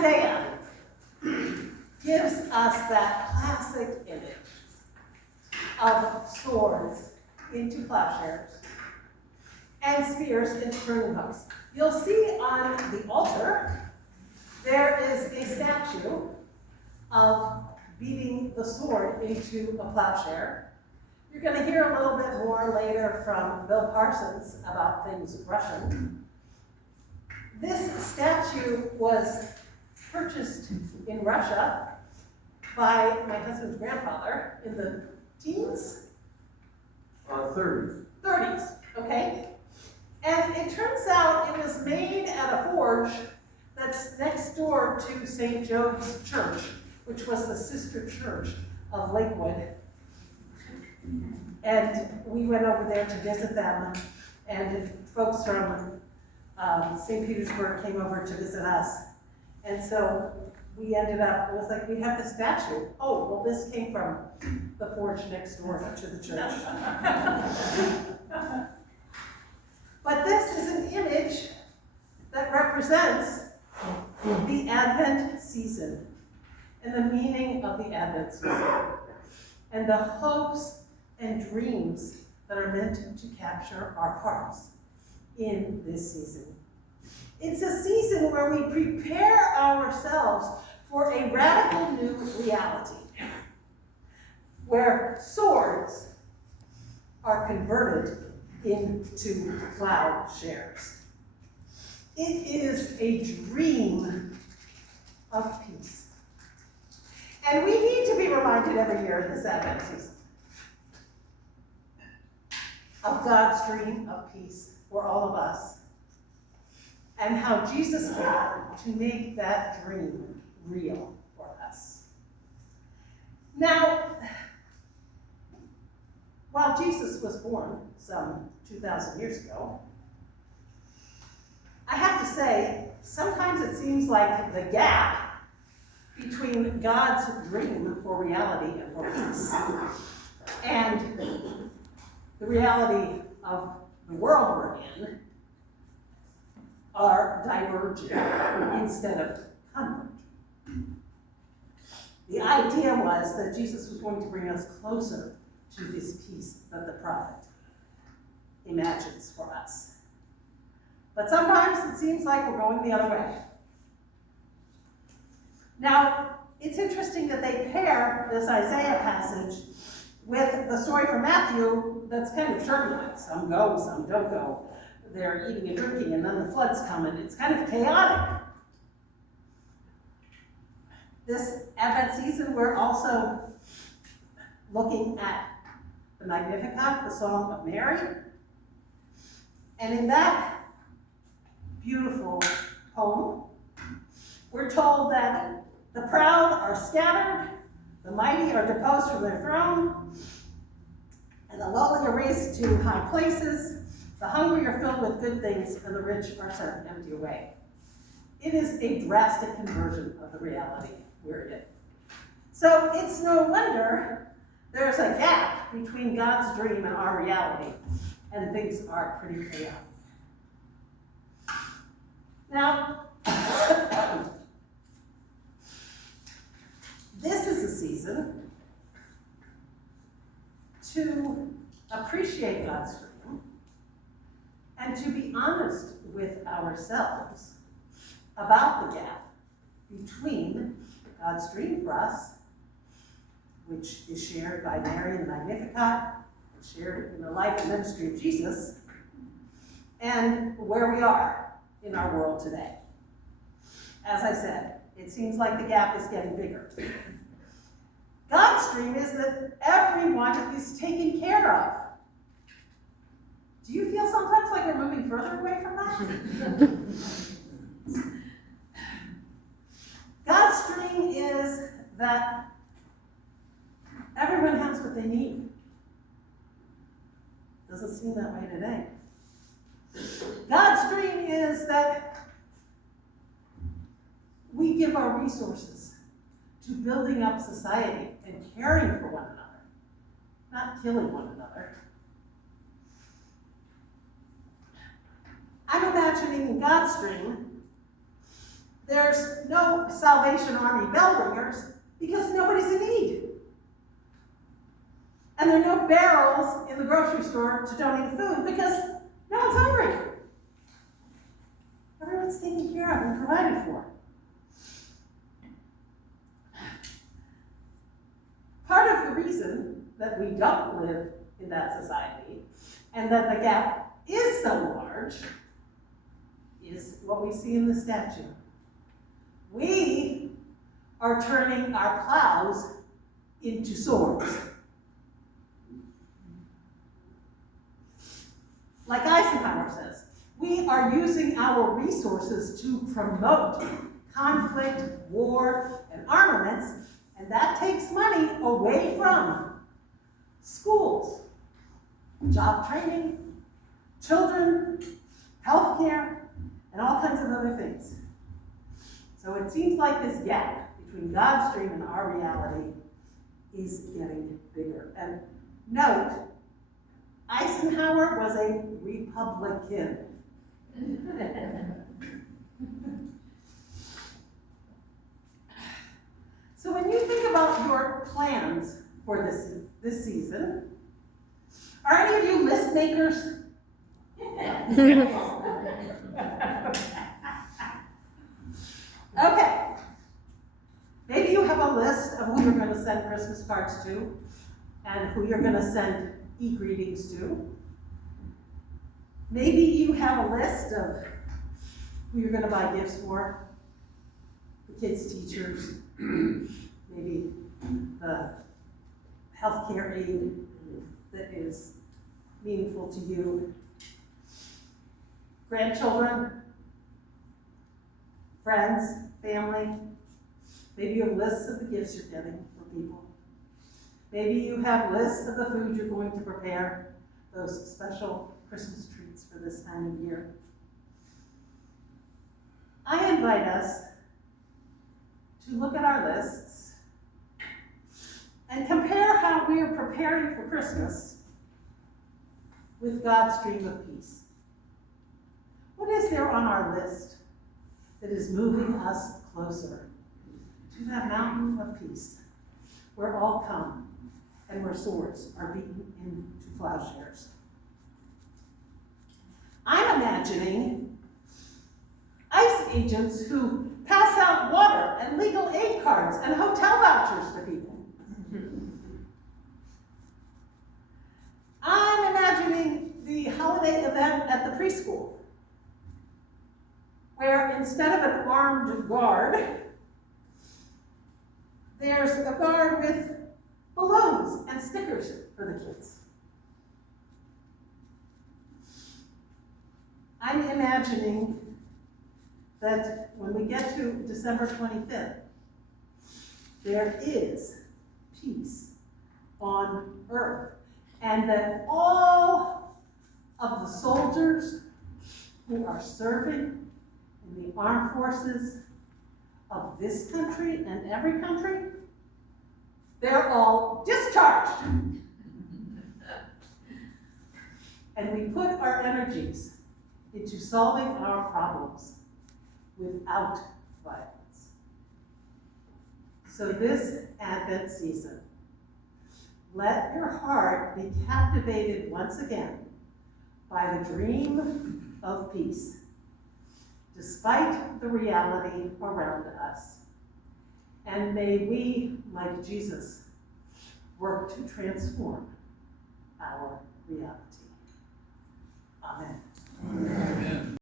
Isaiah gives us that classic image of swords into plowshares and spears into pruning hooks. You'll see on the altar, there is a statue of beating the sword into a plowshare. You're going to hear a little bit more later from Bill Parsons about things Russian. This statue was purchased in Russia by my husband's grandfather in the teens? 30s. 30s, okay? And it turns out it was made at a forge that's next door to St. Joe's Church, which was the sister church of Lakewood. And we went over there to visit them, and folks from St. Petersburg came over to visit us. And so we ended up, it was like, we have the statue. Oh, well, this came from the forge next door to the church. But this is an image that represents the Advent season and the meaning of the Advent season and the hopes and dreams that are meant to capture our hearts in this season. It's a season where we prepare ourselves for a radical new reality, where swords are converted into plowshares. It is a dream of peace. And we need to be reminded every year in this Advent season of God's dream of peace for all of us, and how Jesus came to make that dream real for us. Now, while Jesus was born some 2,000 years ago, I have to say, sometimes it seems like the gap between God's dream for reality and for peace and the reality of the world we're in are diverging instead of converging. The idea was that Jesus was going to bring us closer to this peace that the prophet imagines for us. But sometimes it seems like we're going the other way. Now, it's interesting that they pair this Isaiah passage with the story from Matthew that's kind of turbulent. Some go, some don't go. They're eating and drinking, and then the floods come, and it's kind of chaotic. This Advent season, we're also looking at the Magnificat, the Song of Mary. And in that beautiful poem, we're told that the proud are scattered, the mighty are deposed from their throne, and the lowly are raised to high places. The hungry are filled with good things, and the rich are sent empty away. It is a drastic conversion of the reality we're in. So it's no wonder there's a gap between God's dream and our reality, and things are pretty chaotic. Now, this is a season to appreciate God's dream and to be honest with ourselves about the gap between God's dream for us, which is shared by Mary in the Magnificat, shared in the life and ministry of Jesus, and where we are in our world today. As I said, it seems like the gap is getting bigger. God's dream is that everyone is taken care of. Do you feel sometimes like we're moving further away from that? God's dream is that everyone has what they need. Doesn't seem that way today. God's dream is that we give our resources to building up society and caring for one another, not killing one another. I'm imagining in God's dream There's no Salvation Army bell ringers because nobody's in need. And there are no barrels in the grocery store to donate food because no one's hungry. Everyone's taken care of and provided for. Part of the reason that we don't live in that society and that the gap is so large is what we see in the statue. We are turning our plows into swords. Like Eisenhower says, we are using our resources to promote conflict, war, and armaments, and that takes money away from schools, job training, children, healthcare, and all kinds of other things. So it seems like this gap between God's dream and our reality is getting bigger. And note, Eisenhower was a Republican. So when you think about your plans for this season, are any of you list makers? Okay. Maybe you have a list of who you're going to send Christmas cards to and who you're going to send e-greetings to. Maybe you have a list of who you're going to buy gifts for, the kids' teachers, maybe the healthcare aid that is meaningful to you, grandchildren, friends, family. Maybe you have lists of the gifts you're getting for people. Maybe you have lists of the food you're going to prepare, those special Christmas treats for this time of year. I invite us to look at our lists and compare how we are preparing for Christmas with God's dream of peace. What is there on our list that is moving us closer to that mountain of peace where all come and where swords are beaten into plowshares? I'm imagining ICE agents who pass out water and legal aid cards and hotel vouchers to people. I'm imagining the holiday event at the preschool, where instead of an armed guard, there's a guard with balloons and stickers for the kids. I'm imagining that when we get to December 25th, there is peace on earth, and that all of the soldiers who are serving in the armed forces of this country and every country, they're all discharged. And we put our energies into solving our problems without violence. So this Advent season, let your heart be captivated once again by the dream of peace, despite the reality around us. And may we, like Jesus, work to transform our reality. Amen.